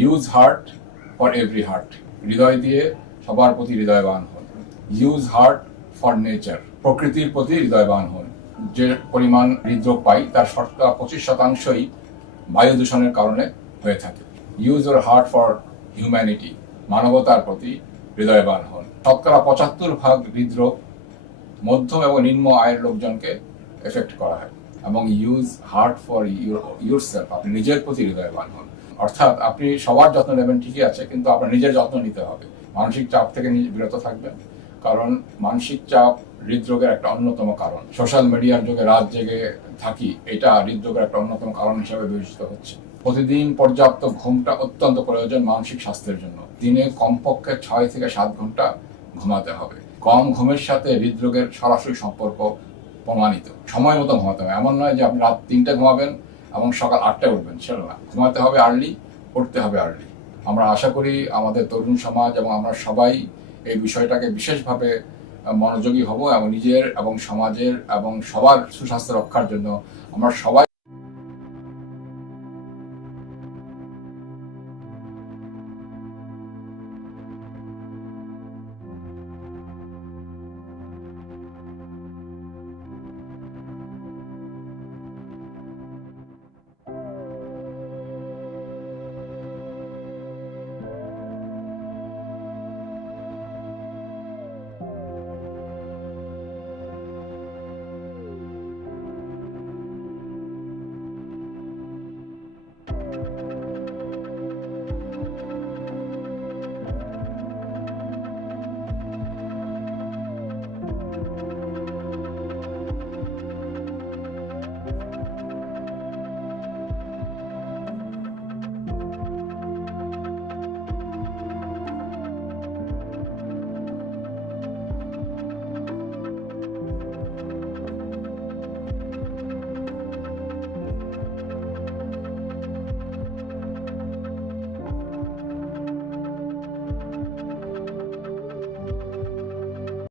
Use heart for every heart হৃদয় দিয়ে সবার প্রতি হৃদয়বান হন। ইউজ হার্ট ফর নেচার প্রকৃতির প্রতি হৃদয়বান হন। যে পরিমাণ হৃদরোগ পাই, তার শতকরা পঁচিশ শতাংশই বায়ু দূষণের কারণে হয়ে থাকে। Use your heart for humanity মানবতার প্রতি হৃদয়বান হন। শতকরা পঁচাত্তর ভাগ হৃদরোগ মধ্যম এবং নিম্ন আয়ের লোকজনকে এফেক্ট করা হয়। এবং use heart for yourself আপনি নিজের প্রতি হৃদয়বান হন। অর্থাৎ আপনি সবার যত্ন নেবেন, ঠিকই আছে, কিন্তু আপনার নিজের যত্ন নিতে হবে। মানসিক চাপ থেকে বিরত থাকবেন। কারণ মানসিক চাপ হৃদরোগের একটা অন্যতম কারণ। সোশ্যাল মিডিয়ার যুগে রাত জেগে থাকি, এটা হৃদরোগের একটা অন্যতম কারণ হিসেবে বিবেচিত হচ্ছে। প্রতিদিন পর্যাপ্ত ঘুমটা অত্যন্ত প্রয়োজন মানসিক স্বাস্থ্যের জন্য। দিনে কমপক্ষে ছয় থেকে সাত ঘণ্টা ঘুমাতে হবে। কম ঘুমের সাথে হৃদরোগের সরাসরি সম্পর্ক প্রমাণিত। সময় মতো ঘুমাতে হবে। এমন নয় যে আপনি রাত তিনটে ঘুমাবেন এবং সকাল আটটায় উঠবেন সেটা না ঘুমাতে হবে আর্লি পড়তে হবে আর্লি আমরা আশা করি আমাদের তরুণ সমাজ এবং আমরা সবাই এই বিষয়টাকে বিশেষভাবে মনোযোগী হব এবং নিজের এবং সমাজের এবং সবার সুস্বাস্থ্য রক্ষার জন্য আমরা সবাই